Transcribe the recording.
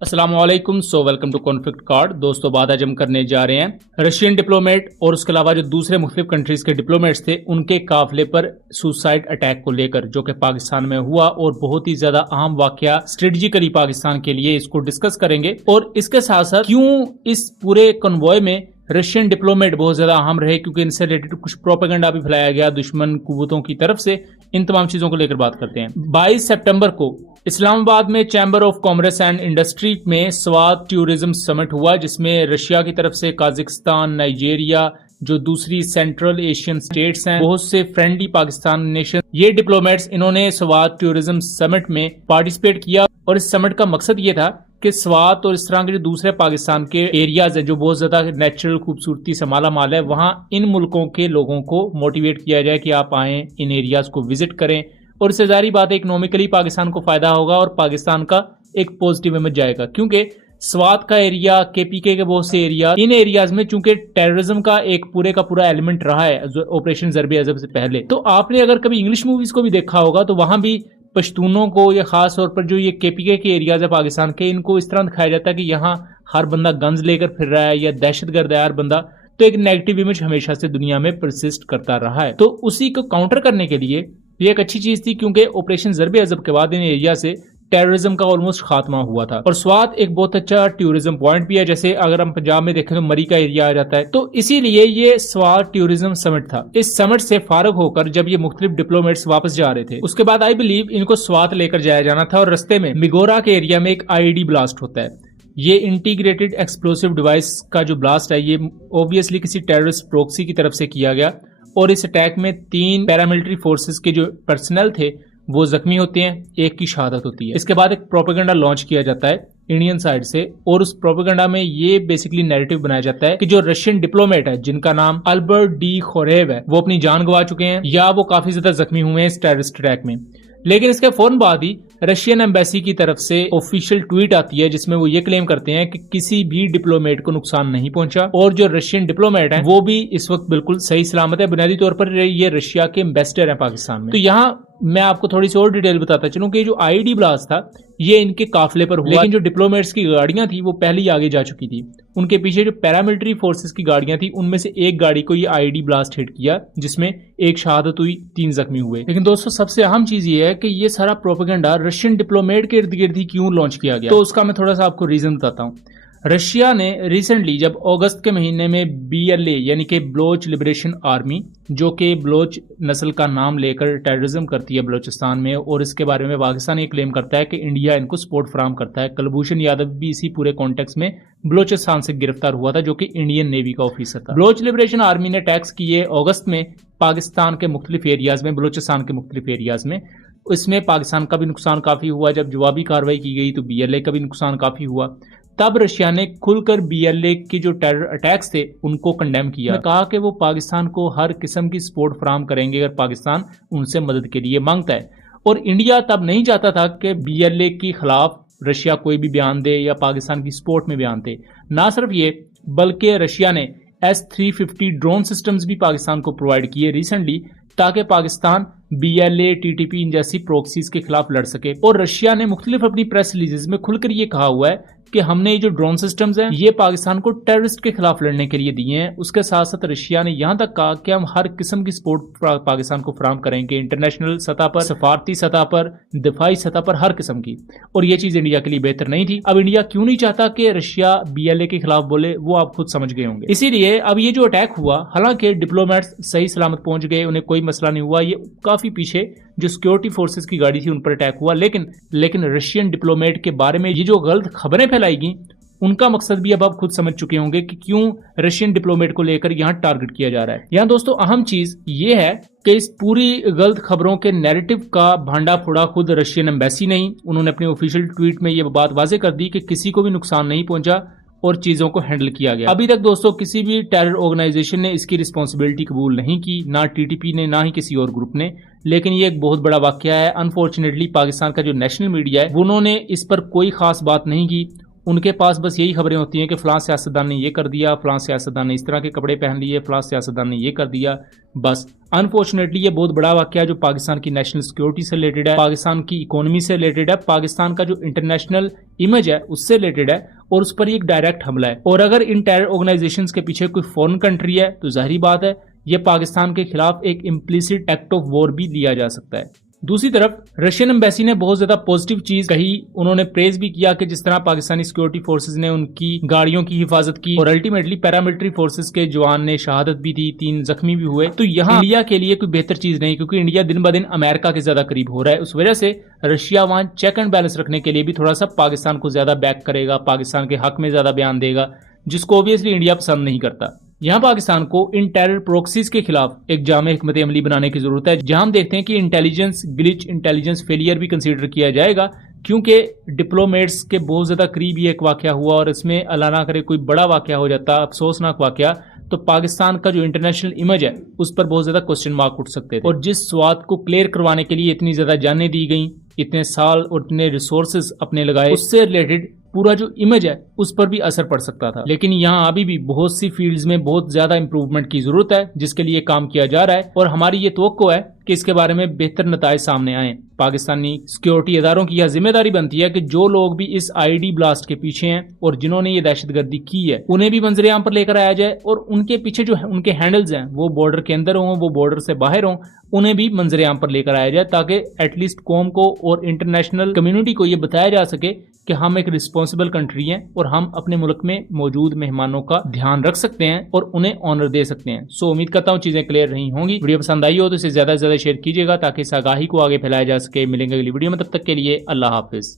अस्सलाम वालेकुम। Welcome to conflict card. दोस्तों, बात आज हम करने जा रहे हैं रशियन डिप्लोमेट और उसके अलावा जो दूसरे मुख्तलिफ कंट्रीज के डिप्लोमेट्स थे उनके काफिले पर सुसाइड अटैक को लेकर, जो कि पाकिस्तान में हुआ और बहुत ही ज्यादा अहम वाकया स्ट्रेटेजिकली पाकिस्तान के लिए, इसको डिस्कस करेंगे। और इसके साथ साथ क्यों इस पूरे कन्वॉय में रशियन डिप्लोमेट बहुत ज्यादा अहम रहे, क्योंकि इनसे रिलेटेड कुछ प्रोपेगेंडा भी फैलाया गया दुश्मन कुव्वतों की तरफ से। इन तमाम चीजों को लेकर बात करते हैं। 22 सितंबर को इस्लामाबाद में chamber of commerce and industry में स्वात टूरिज्म समिट हुआ, जिसमें रशिया की तरफ से काजाकिस्तान, नाइजीरिया, जो दूसरी सेंट्रल एशियन स्टेट्स हैं, बहुत से फ्रेंडली पाकिस्तान नेशन, ये डिप्लोमेट्स इन्होंने स्वात टूरिज्म समिट में पार्टिसिपेट किया। और इस समिट का मकसद ये था कि स्वात और इस तरह के जो दूसरे पाकिस्तान के एरियाज है जो बहुत ज्यादा नेचुरल खूबसूरती से माला माल है, वहां इन मुल्कों के लोगों को मोटिवेट किया जाए कि आप आए, इन एरियाज को विजिट करें। और इससे जारी बात है, इकोनॉमिकली पाकिस्तान को फायदा होगा और पाकिस्तान का एक पॉजिटिव इमेज जाएगा, क्योंकि स्वात का एरिया, केपीके के बहुत से एरिया, इन एरियाज में चूंकि टेररिज्म का एक पूरे का पूरा एलिमेंट रहा है ऑपरेशन ज़र्ब-ए अज़ब से पहले। तो आपने अगर कभी इंग्लिश मूवीज को भी देखा होगा तो वहां भी पश्तूनों को, या खास तौर पर जो ये केपीके के एरियाज है पाकिस्तान के, इनको इस तरह दिखाया जाता है कि यहाँ हर बंदा गन्स लेकर फिर रहा है या दहशतगर्द है हर बंदा। तो एक नेगेटिव इमेज हमेशा से दुनिया में परसिस्ट करता रहा है। तो उसी को काउंटर करने के लिए ये एक अच्छी चीज थी, क्योंकि ऑपरेशन ज़र्ब-ए अज़ब के बाद इन एरिया से टेररिज्म का ऑलमोस्ट खात्मा हुआ था। और स्वात एक बहुत अच्छा टूरिज्म पॉइंट भी है, जैसे अगर हम पंजाब में देखें तो मरी का एरिया आ जाता है। तो इसीलिए ये स्वात टूरिज्म समिट था। इस समिट से फारग होकर जब ये मुख्तलिफ डिप्लोमेट्स वापस जा रहे थे, उसके बाद आई बिलीव इनको स्वात लेकर जाया जाना था। और रस्ते में मिगोरा के एरिया में एक आईईडी ब्लास्ट होता है। ये इंटीग्रेटेड एक्सप्लोसिव डिवाइस का जो ब्लास्ट है, ये ऑब्वियसली किसी टेररिस्ट प्रोक्सी की तरफ से किया गया। और इस अटैक में 3 पैरामिलिट्री फोर्सेस के जो पर्सनल थे वो जख्मी होते हैं, एक की शहादत होती है। इसके बाद एक प्रोपेगेंडा लॉन्च किया जाता है इंडियन साइड से, और उस प्रोपेगेंडा में ये बेसिकली नैरेटिव बनाया जाता है कि जो रशियन डिप्लोमेट है जिनका नाम अल्बर्ट डी खोरेव है, वो अपनी जान गंवा चुके हैं या वो काफी ज्यादा जख्मी हुए हैं इस टेररिस्ट अटैक में। लेकिन इसके फौरन बाद ही रशियन एम्बेसी की तरफ से ऑफिशियल ट्वीट आती है, जिसमें वो ये क्लेम करते हैं कि किसी भी डिप्लोमेट को नुकसान नहीं पहुंचा और जो रशियन डिप्लोमेट हैं वो भी इस वक्त बिल्कुल सही सलामत है। बुनियादी तौर पर ये रशिया के एम्बेसडर हैं पाकिस्तान में। तो यहाँ मैं आपको थोड़ी सी और डिटेल बताता चलूं कि जो आईडी ब्लास्ट था ये इनके काफिले पर हुआ, लेकिन जो डिप्लोमेट्स की गाड़ियां थी वो पहले ही आगे जा चुकी थी। उनके पीछे जो पैरामिलिट्री फोर्सेस की गाड़ियां थी उनमें से एक गाड़ी को ये आईडी ब्लास्ट हिट किया, जिसमें एक शहादत हुई, 3 जख्मी हुए। लेकिन दोस्तों, सबसे अहम चीज ये है कि ये सारा प्रोपेगेंडा रशियन डिप्लोमेट के इर्द गिर्द ही क्यों लॉन्च किया गया। तो उसका मैं थोड़ा सा आपको रीजन बताता हूँ। रशिया ने रिसेंटली जब अगस्त के महीने में बीएलए यानी कि बलोच लिबरेशन आर्मी, जो कि बलोच नस्ल का नाम लेकर टेररिज्म करती है बलोचिस्तान में, और इसके बारे में पाकिस्तान ये क्लेम करता है कि इंडिया इनको सपोर्ट फराहम करता है। कुलभूषण यादव भी इसी पूरे कॉन्टेक्स्ट में बलोचिस्तान से गिरफ्तार हुआ था, जो कि इंडियन नेवी का ऑफिसर था। बलोच लिबरेशन आर्मी ने अटैक्स किए अगस्त में पाकिस्तान के मुख्तलिफ एरियाज में, बलोचिस्तान के मुख्तलिफ एरियाज में। इसमें पाकिस्तान का भी नुकसान काफी हुआ। जब जवाबी कार्रवाई की गई तो बीएलए का भी नुकसान काफी हुआ। तब रशिया ने खुलकर बीएलए के जो टेरर अटैक्स थे उनको कंडेम किया, कहा कि वो पाकिस्तान को हर किस्म की सपोर्ट फराहम करेंगे अगर पाकिस्तान उनसे मदद के लिए मांगता है। और इंडिया तब नहीं चाहता था कि बीएलए के खिलाफ रशिया कोई भी बयान दे या पाकिस्तान की सपोर्ट में बयान दे। ना सिर्फ ये, बल्कि रशिया ने S-350 ड्रोन सिस्टम्स भी पाकिस्तान को प्रोवाइड किए रिसेंटली, ताकि पाकिस्तान बीएलए, टीटीपी इन जैसी प्रोक्सीज के खिलाफ लड़ सके। और रशिया ने मुख्तलिफ अपनी प्रेस रिलीजेस में खुलकर ये कहा हुआ है कि हमने ये जो ड्रोन सिस्टम्स हैं ये पाकिस्तान को टेररिस्ट के खिलाफ लड़ने के लिए दिए हैं। उसके साथ साथ रशिया ने यहां तक कहा कि हम हर किस्म की सपोर्ट पाकिस्तान को फराहम करेंगे, इंटरनेशनल सतह पर, सफारती सतह पर, दिफाई सतह पर, हर किस्म की। और ये चीज इंडिया के लिए बेहतर नहीं थी। अब इंडिया क्यों नहीं चाहता कि रशिया बीएलए के खिलाफ बोले, वो आप खुद समझ गए होंगे। इसीलिए अब ये जो अटैक हुआ, हालांकि डिप्लोमेट्स सही सलामत पहुंच गए, उन्हें कोई मसला नहीं हुआ। ये काफी पीछे जो सिक्योरिटी फोर्सेस की गाड़ी थी उन पर अटैक हुआ, लेकिन रशियन डिप्लोमेट के बारे में ये जो गलत खबरें फैलाई गई, उनका मकसद भी अब आप खुद समझ चुके होंगे कि क्यों रशियन डिप्लोमेट को लेकर यहाँ टारगेट किया जा रहा है। यहाँ दोस्तों अहम चीज ये है कि इस पूरी गलत खबरों के नैरेटिव का भांडा फोड़ा खुद रशियन एम्बेसी नहीं। उन्होंने अपने ऑफिशियल ट्वीट में ये बात वाजे कर दी कि किसी को भी नुकसान नहीं पहुंचा और चीजों को हैंडल किया गया। अभी तक दोस्तों किसी भी टेरर ऑर्गेनाइजेशन ने इसकी रिस्पॉन्सिबिलिटी कबूल नहीं की, ना टीटीपी ने, ना ही किसी और ग्रुप ने। लेकिन ये एक बहुत बड़ा वाकया है। अनफॉर्चुनेटली पाकिस्तान का जो नेशनल मीडिया है उन्होंने इस पर कोई खास बात नहीं की। उनके पास बस यही खबरें होती हैं कि फलां सियासतदान ने ये कर दिया, फलां सियासतदान ने इस तरह के कपड़े पहन लिए, फलां सियासतदान ने ये कर दिया। बस अनफॉर्चुनेटली ये बहुत बड़ा वाकया जो पाकिस्तान की नेशनल सिक्योरिटी से रिलेटेड है, पाकिस्तान की इकोनॉमी से रिलेटेड है, पाकिस्तान का जो इंटरनेशनल इमेज है उससे रिलेटेड है और उस पर एक डायरेक्ट हमला है। और अगर इन टेरर ऑर्गेनाइजेशंस के पीछे कोई फॉरेन कंट्री है तो जाहिर बात है ये पाकिस्तान के खिलाफ एक इम्प्लिसिट एक्ट ऑफ वॉर भी लिया जा सकता है। दूसरी तरफ रशियन एम्बेसी ने बहुत ज्यादा पॉजिटिव चीज कही, उन्होंने प्रेज भी किया कि जिस तरह पाकिस्तानी सिक्योरिटी फोर्सेज ने उनकी गाड़ियों की हिफाजत की और अल्टीमेटली पैरामिलिट्री फोर्सेज के जवान ने शहादत भी दी, 3 जख्मी भी हुए। तो यहाँ इंडिया के लिए कोई बेहतर चीज नहीं, क्योंकि इंडिया दिन ब दिन अमेरिका के ज्यादा करीब हो रहा है। उस वजह से रशिया वहां चेक एंड बैलेंस रखने के लिए भी थोड़ा सा पाकिस्तान को ज्यादा बैक करेगा, पाकिस्तान के हक में ज्यादा बयान देगा, जिसको ऑब्वियसली इंडिया पसंद नहीं करता। यहाँ पाकिस्तान को इन टेरर प्रोक्सीज के खिलाफ एक जामे हिकमत अमली बनाने की जरूरत है, जहां हम देखते हैं कि इंटेलिजेंस ग्लिच, इंटेलिजेंस फेलियर भी कंसीडर किया जाएगा, क्योंकि डिप्लोमेट्स के बहुत ज्यादा करीब ये एक वाकया हुआ और इसमें अल्लाह ना करे कोई बड़ा वाकया हो जाता, अफसोसनाक वाकया, तो पाकिस्तान का जो इंटरनेशनल इमेज है उस पर बहुत ज्यादा क्वेश्चन मार्क उठ सकते थे। और जिस स्वाद को क्लियर करवाने के लिए इतनी ज्यादा जानें दी गई, इतने साल और इतने रिसोर्सेज अपने लगाए, उससे रिलेटेड पूरा जो इमेज है उस पर भी असर पड़ सकता था। लेकिन यहाँ अभी भी बहुत सी फील्ड्स में बहुत ज्यादा इंप्रूवमेंट की जरूरत है, जिसके लिए काम किया जा रहा है और हमारी ये तवक्को है कि इसके बारे में बेहतर नताइज सामने आए। पाकिस्तानी सिक्योरिटी इदारों की यह जिम्मेदारी बनती है कि जो लोग भी इस आईडी ब्लास्ट के पीछे हैं और जिन्होंने ये दहशतगर्दी की है उन्हें भी मंजरेआम पर लेकर आया जाए, और उनके पीछे जो उनके हैंडल्स हैं वो बॉर्डर के अंदर हों, वो बॉर्डर से बाहर हों, उन्हें भी मंजरेआम पर लेकर आया जाए, ताकि एटलीस्ट कौम को और इंटरनेशनल कम्युनिटी को ये बताया जा सके कि हम एक रिस्पॉन्सिबल कंट्री हैं और हम अपने मुल्क में मौजूद मेहमानों का ध्यान रख सकते हैं और उन्हें ऑनर दे सकते हैं। सो उम्मीद करता हूँ चीजें क्लियर रही होंगी। वीडियो पसंद आई हो तो इसे ज्यादा से ज्यादा शेयर कीजिएगा ताकि इस आगाही को आगे फैलाया जा सके। मिलेंगे अगली वीडियो में, तब तक के लिए अल्लाह हाफिज।